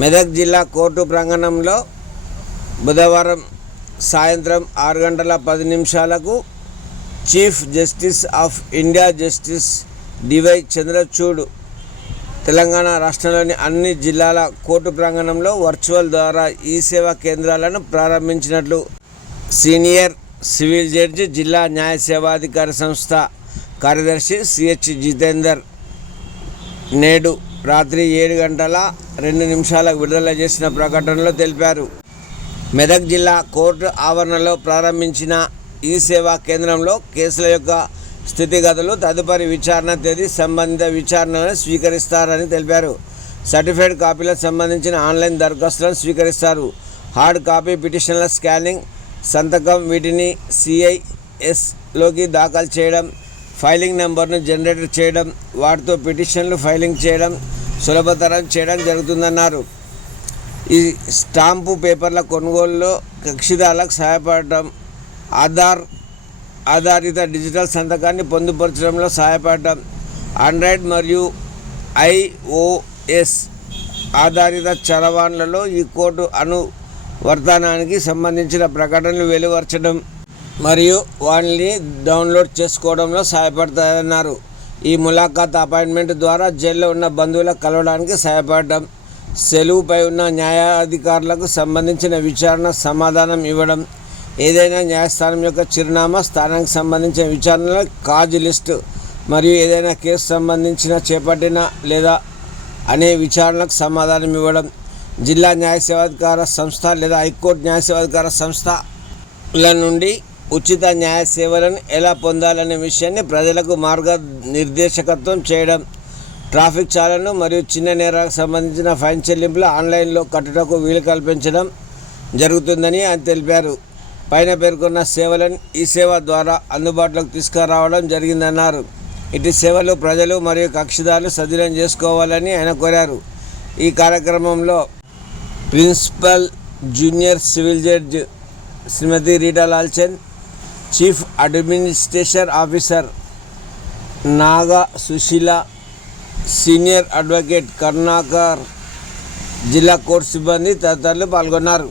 మెదక్ జిల్లా కోర్టు ప్రాంగణంలో బుధవారం సాయంత్రం 6:10 chief justice of India justice DY Chandrachud Telangana రాష్ట్రంలోని అన్ని జిల్లాల కోర్టు ప్రాంగణంలో వర్చువల్ ద్వారా ఈ సేవా కేంద్రాలను ప్రారంభించినట్లు సీనియర్ సివిల్ జడ్జి జిల్లా న్యాయ సేవాధికార సంస్థ కార్యదర్శి సిహెచ్ జితేందర్ నేడు రాత్రి 7:02 విడుదల చేసిన ప్రకటనలో తెలిపారు. మెదక్ జిల్లా కోర్టు ఆవరణలో ప్రారంభించిన ఈ సేవా కేంద్రంలో కేసుల యొక్క స్థితిగతులు, తదుపరి విచారణ తేదీ, సంబంధిత విచారణలను స్వీకరిస్తారని తెలిపారు. సర్టిఫైడ్ కాపీలకు సంబంధించిన ఆన్లైన్ దరఖాస్తులను స్వీకరిస్తారు. హార్డ్ కాపీ పిటిషన్ల స్కానింగ్, సంతకం, వీటిని CISలోకి దాఖలు చేయడం, ఫైలింగ్ నెంబర్ను జనరేట్ చేయడం, వాటితో పిటిషన్లు ఫైలింగ్ చేయడం సులభతరం చేయడం జరుగుతుందన్నారు. ఈ స్టాంపు పేపర్ల కొనుగోలులో కక్షిదారులకు సహాయపడటం, ఆధారిత డిజిటల్ సంతకాన్ని పొందుపరచడంలో సహాయపడటం, ఆండ్రాయిడ్ మరియు iOS ఆధారిత చరవాణులలో ఈ కోర్టు అనువర్తనానికి సంబంధించిన ప్రకటనలు వెలువరచడం మరియు వాటిని డౌన్లోడ్ చేసుకోవడంలో సహాయపడతాయన్నారు. ఈ ములాఖాత్ అపాయింట్మెంట్ ద్వారా జైల్లో ఉన్న బంధువులకు కలవడానికి సహాయపడడం, సెలవుపై ఉన్న న్యాయాధికారులకు సంబంధించిన విచారణ సమాధానం ఇవ్వడం, ఏదైనా న్యాయస్థానం యొక్క చిరునామా, స్థానానికి సంబంధించిన విచారణల కాజ్ లిస్టు మరియు ఏదైనా కేసు సంబంధించిన చేపట్టిన లేదా అనే విచారణలకు సమాధానం ఇవ్వడం, జిల్లా న్యాయ సేవాధికార సంస్థ లేదా హైకోర్టు న్యాయ సేవాధికార సంస్థల నుండి ఉచిత న్యాయ సేవలను ఎలా పొందాలనే విషయాన్ని ప్రజలకు మార్గనిర్దేశకత్వం చేయడం, ట్రాఫిక్ చాలన మరియు చిన్న నేరాలకు సంబంధించిన ఫైన్ చెల్లింపులు ఆన్లైన్లో కట్టుటకు వీలు కల్పించడం జరుగుతుందని ఆయన తెలిపారు. పైన పేర్కొన్న సేవలను ఈ సేవ ద్వారా అందుబాటులోకి తీసుకురావడం జరిగిందన్నారు. ఇటు సేవలు ప్రజలు మరియు కక్షిదారులు సద్వినియోగం చేసుకోవాలని ఆయన కోరారు. ఈ కార్యక్రమంలో principal junior civil judge Shrimati Rita Lalchand, chief administration officer Naga Sushila, senior advocate Karunakar, జిల్లా కోర్టు సిబ్బంది తదితరులు పాల్గొన్నారు.